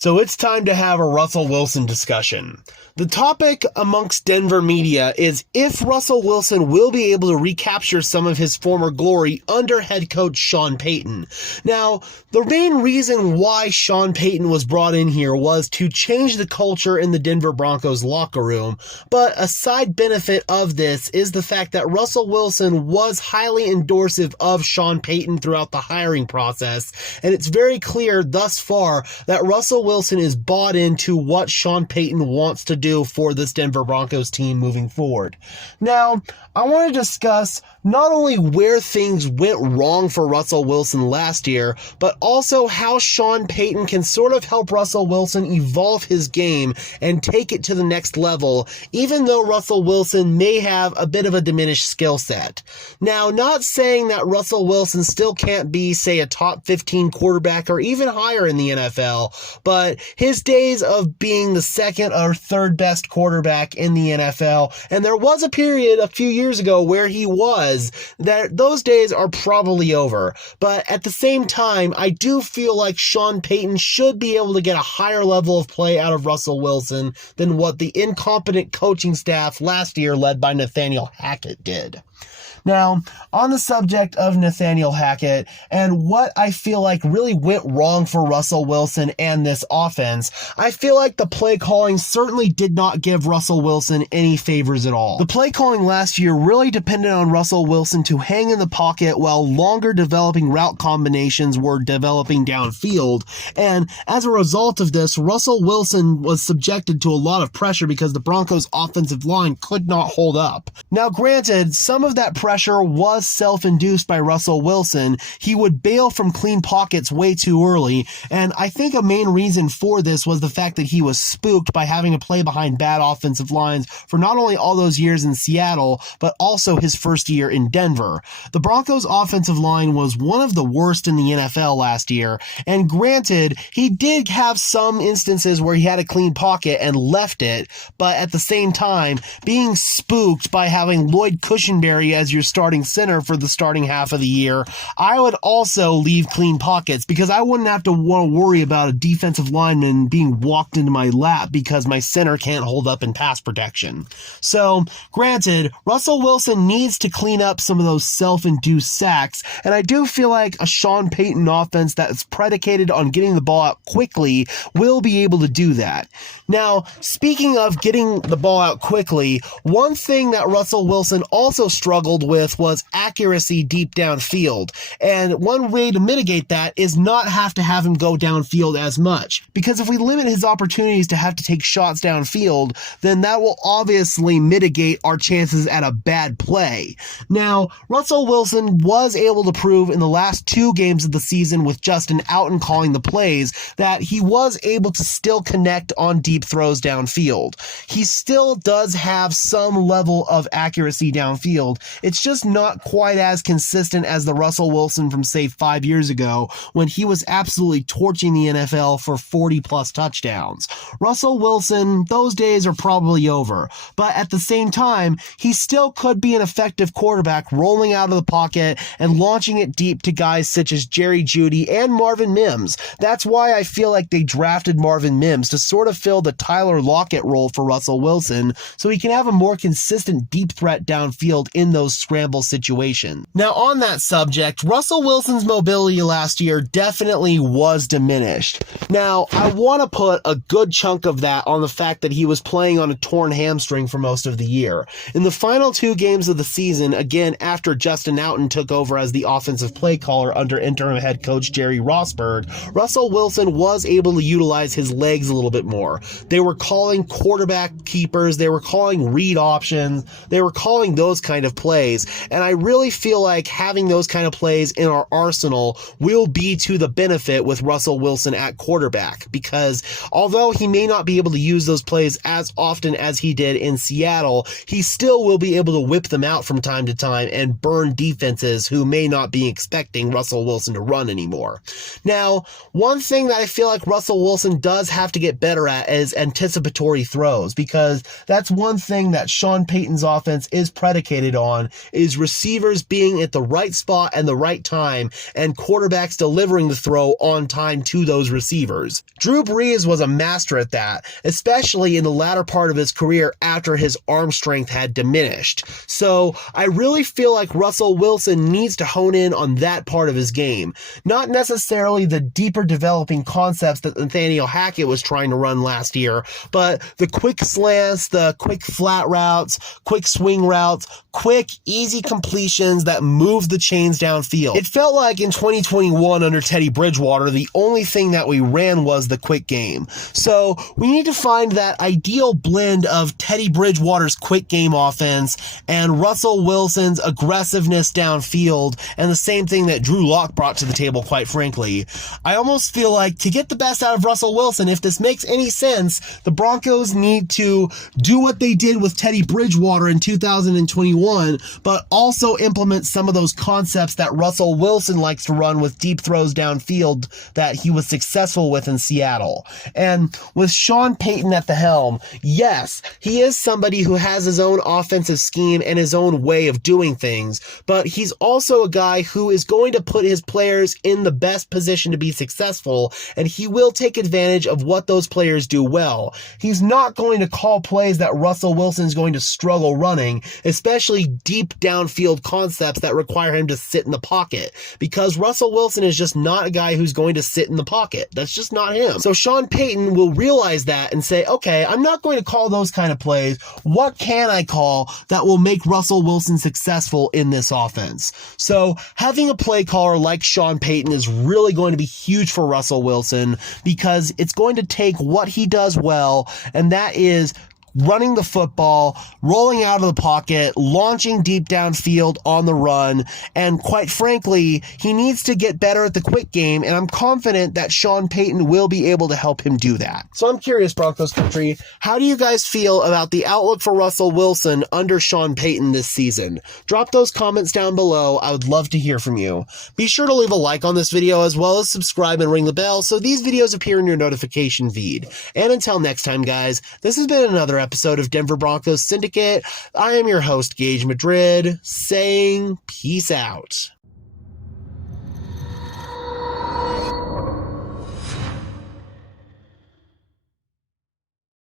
So it's time to have a Russell Wilson discussion. The topic amongst Denver media is if Russell Wilson will be able to recapture some of his former glory under head coach Sean Payton. Now, the main reason why Sean Payton was brought in here was to change the culture in the Denver Broncos locker room, but a side benefit of this is the fact that Russell Wilson was highly endorsive of Sean Payton throughout the hiring process, and it's very clear thus far that Russell Wilson is bought into what Sean Payton wants to do for this Denver Broncos team moving forward. Now, I want to discuss not only where things went wrong for Russell Wilson last year, but also how Sean Payton can sort of help Russell Wilson evolve his game and take it to the next level, even though Russell Wilson may have a bit of a diminished skill set. Now, not saying that Russell Wilson still can't be, say, a top 15 quarterback or even higher in the NFL, but his days of being the second or third best quarterback in the NFL, and there was a period a few years ago where he was, that those days are probably over. But at the same time, I do feel like Sean Payton should be able to get a higher level of play out of Russell Wilson than what the incompetent coaching staff last year led by Nathaniel Hackett did. Now, on the subject of Nathaniel Hackett and what I feel like really went wrong for Russell Wilson and this offense, I feel like the play calling certainly did not give Russell Wilson any favors at all. The play calling last year really depended on Russell Wilson to hang in the pocket while longer developing route combinations were developing downfield, and as a result of this, Russell Wilson was subjected to a lot of pressure because the Broncos' offensive line could not hold up. Now, granted, some of that pressure was self-induced by Russell Wilson. He would bail from clean pockets way too early, and I think a main reason for this was the fact that he was spooked by having to play behind bad offensive lines for not only all those years in Seattle, but also his first year in Denver. The Broncos' offensive line was one of the worst in the NFL last year, and granted, he did have some instances where he had a clean pocket and left it, but at the same time, being spooked by having Lloyd Cushenberry as your starting center for the starting half of the year, I would also leave clean pockets because I wouldn't have to worry about a defensive lineman being walked into my lap because my center can't hold up in pass protection. So, granted, Russell Wilson needs to clean up some of those self-induced sacks, and I do feel like a Sean Payton offense that is predicated on getting the ball out quickly will be able to do that. Now, speaking of getting the ball out quickly, one thing that Russell Wilson also struggled with was accuracy deep downfield, and one way to mitigate that is not have to have him go downfield as much, because if we limit his opportunities to have to take shots downfield, then that will obviously mitigate our chances at a bad play. Now, Russell Wilson was able to prove in the last 2 games of the season with Justin out and calling the plays that he was able to still connect on deep throws downfield. He still does have some level of accuracy downfield. It's just not quite as consistent as the Russell Wilson from, say, 5 years ago when he was absolutely torching the NFL for 40-plus touchdowns. Russell Wilson, those days are probably over, but at the same time, he still could be an effective quarterback rolling out of the pocket and launching it deep to guys such as Jerry Jeudy and Marvin Mims. That's why I feel like they drafted Marvin Mims to sort of fill the Tyler Lockett role for Russell Wilson so he can have a more consistent deep threat downfield in those scramble situations. Now, on that subject, Russell Wilson's mobility last year definitely was diminished. Now, I want to put a good chunk of that on the fact that he was playing on a torn hamstring for most of the year. In the final 2 games of the season, again after Justin Outten took over as the offensive play caller under interim head coach Jerry Rossberg, Russell Wilson was able to utilize his legs a little bit more. They were calling quarterback keepers, they were calling read options, they were calling those kind of plays, and I really feel like having those kind of plays in our arsenal will be to the benefit with Russell Wilson at quarterback, because although he may not be able to use those plays as often as he did in Seattle, he still will be able to whip them out from time to time and burn defenses who may not be expecting Russell Wilson to run anymore. Now, one thing that I feel like Russell Wilson does have to get better at is anticipatory throws, because that's one thing that Sean Payton's offense is predicated on is receivers being at the right spot and the right time, and quarterbacks delivering the throw on time to those receivers. Drew Brees was a master at that, especially in the latter part of his career after his arm strength had diminished. So I really feel like Russell Wilson needs to hone in on that part of his game. Not necessarily the deeper developing concepts that Nathaniel Hackett was trying to run last year, but the quick slants, the quick flat routes, quick swing routes, quick, easy completions that move the chains downfield. It felt like in 2021 under Teddy Bridgewater, the only thing that we ran was the quick game. So we need to find that ideal blend of Teddy Bridgewater's quick game offense and Russell Wilson's aggressiveness downfield, and the same thing that Drew Lock brought to the table, quite frankly. I almost feel like to get the best out of Russell Wilson, if this makes any sense, the Broncos need to do what they did with Teddy Bridgewater in 2021, but also implement some of those concepts that Russell Wilson likes to run with deep throws downfield that he was successful with in Seattle. And with Sean Payton at the helm, yes, he is somebody who has his own offensive scheme and his own way of doing things, but he's also a guy who is going to put his players in the best position to be successful, and he will take advantage of what those players do well. He's not going to call plays that Russell Wilson's going to struggle running, especially deep downfield concepts that require him to sit in the pocket, because Russell Wilson is just not a guy who's going to sit in the pocket. That's just not him. So Sean Payton will realize that and say, okay, I'm not going to call those kind of plays. What can I call that will make Russell Wilson successful in this offense? So having a play caller like Sean Payton is really going to be huge for Russell Wilson, because it's going to take what he does well, and that is running the football, rolling out of the pocket, launching deep downfield on the run, and quite frankly, he needs to get better at the quick game, and I'm confident that Sean Payton will be able to help him do that. So I'm curious, Broncos country, how do you guys feel about the outlook for Russell Wilson under Sean Payton this season? Drop those comments down below. I would love to hear from you. Be sure to leave a like on this video, as well as subscribe and ring the bell so these videos appear in your notification feed. And until next time, guys, this has been another episode of Denver Broncos Syndicate. I am your host, Gage Madrid, saying peace out.